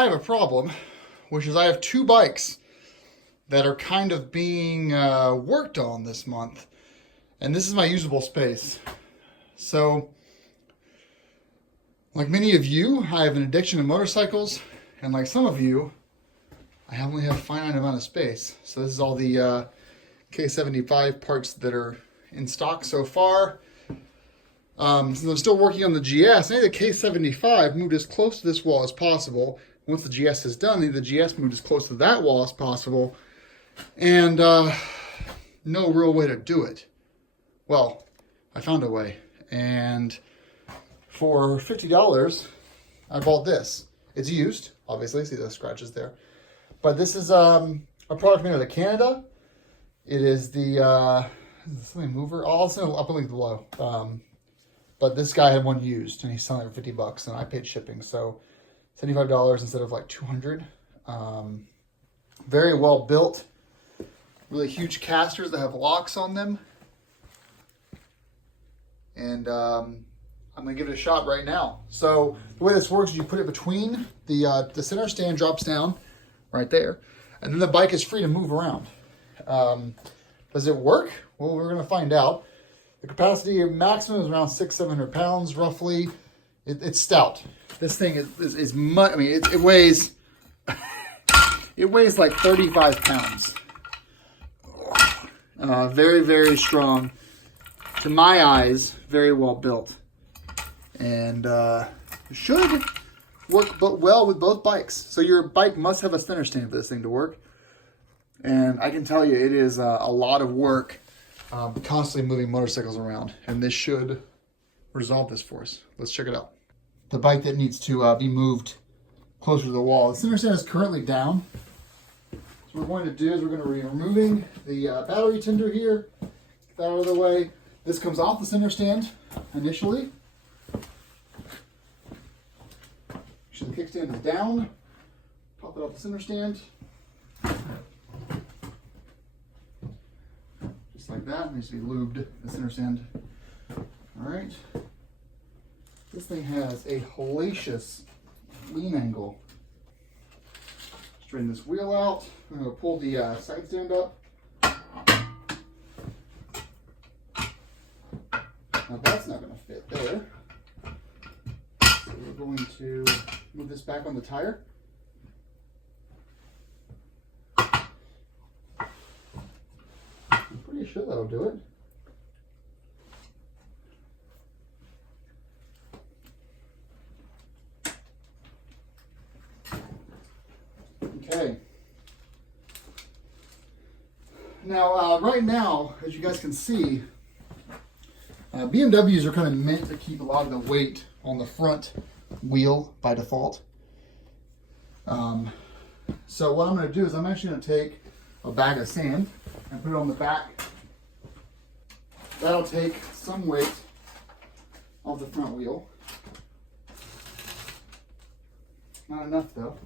I have a problem, which is I have two bikes that are kind of being worked on this month. And this is my usable space. So, like many of you, I have an addiction to motorcycles. And like some of you, I only have a finite amount of space. So this is all the K75 parts that are in stock so far. Since I'm still working on the GS, I need the K75 moved as close to this wall as possible. Once the GS is done, I need the GS moved as close to that wall as possible. And no real way to do it. Well, I found a way. And for $50, I bought this. It's used, obviously. See the scratches there. But this is a product made out of Canada. It is the something mover. I'll send up a link below. But this guy had one used, and he's selling it for $50, and I paid shipping, so $75 instead of like $200. Very well built, really huge casters that have locks on them, and I'm gonna give it a shot right now. So the way this works is you put it between the center stand, drops down right there, and then the bike is free to move around. Does it work? Well, we're gonna find out. The capacity maximum is around 600-700 pounds, roughly. It's stout. This thing is much. I mean, it weighs it weighs like 35 pounds. Very, very strong. To my eyes, very well built, and should work well with both bikes. So your bike must have a center stand for this thing to work. And I can tell you, it is a lot of work. Constantly moving motorcycles around, and this should resolve this for us. Let's check it out. The bike that needs to be moved closer to the wall. The center stand is currently down. So what we're going to do is we're going to be removing the battery tender here. Get that out of the way. This comes off the center stand initially. So the kickstand is down. Pop it off the center stand. Like that, needs to be lubed, the center stand. All right. This thing has a hellacious lean angle. Straighten this wheel out. I'm going to pull the side stand up. Now that's not going to fit there. So we're going to move this back on the tire. Pretty sure that'll do it. Okay. Now, right now, as you guys can see, BMWs are kind of meant to keep a lot of the weight on the front wheel by default. So what I'm going to do is I'm actually going to take a bag of sand and put it on the back. That'll take some weight off the front wheel. Not enough though.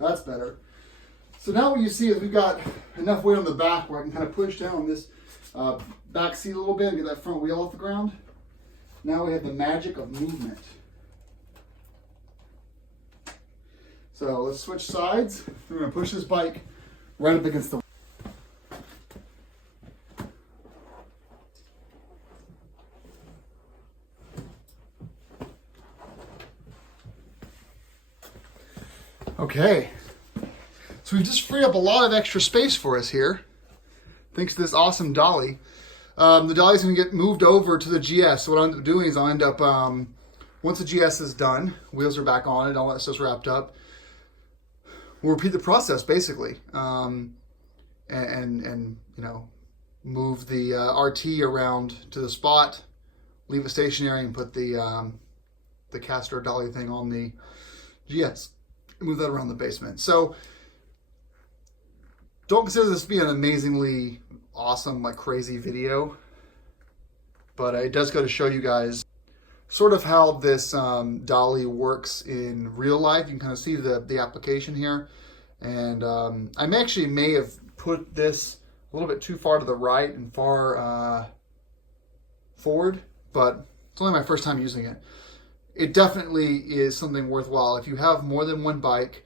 That's better. So now what you see is we've got enough weight on the back where I can kind of push down on this back seat a little bit and get that front wheel off the ground. Now we have the magic of movement. So let's switch sides. We're going to push this bike right up against the wall. Okay, so we've just freed up a lot of extra space for us here, thanks to this awesome dolly. The dolly's going to get moved over to the GS. So what I'll end up doing is I'll end up, once the GS is done, wheels are back on it, all that stuff's wrapped up, we'll repeat the process basically, and you know, move the RT around to the spot, leave it stationary, and put the caster dolly thing on the GS. Move that around the basement. So don't consider this to be an amazingly awesome, like crazy video, but it does go to show you guys sort of how this dolly works in real life. You can kind of see the application here. And I actually may have put this a little bit too far to the right and far forward, but it's only my first time using it. it definitely is something worthwhile. If you have more than one bike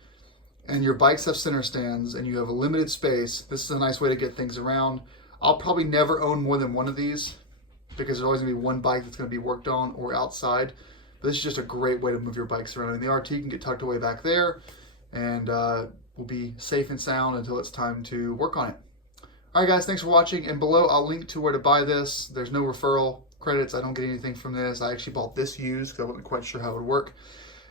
and your bikes have center stands and you have a limited space, this is a nice way to get things around. I'll probably never own more than one of these because there's always going to be one bike that's going to be worked on or outside. But this is just a great way to move your bikes around. And the RT can get tucked away back there and will be safe and sound until it's time to work on it. All right, guys, thanks for watching. And below, I'll link to where to buy this. There's no referral credits. I don't get anything from this. I actually bought this used because I wasn't quite sure how it would work.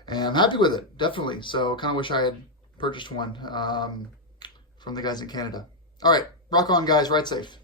And I'm happy with it, definitely. So kind of wish I had purchased one from the guys in Canada. All right, rock on, guys. Ride safe.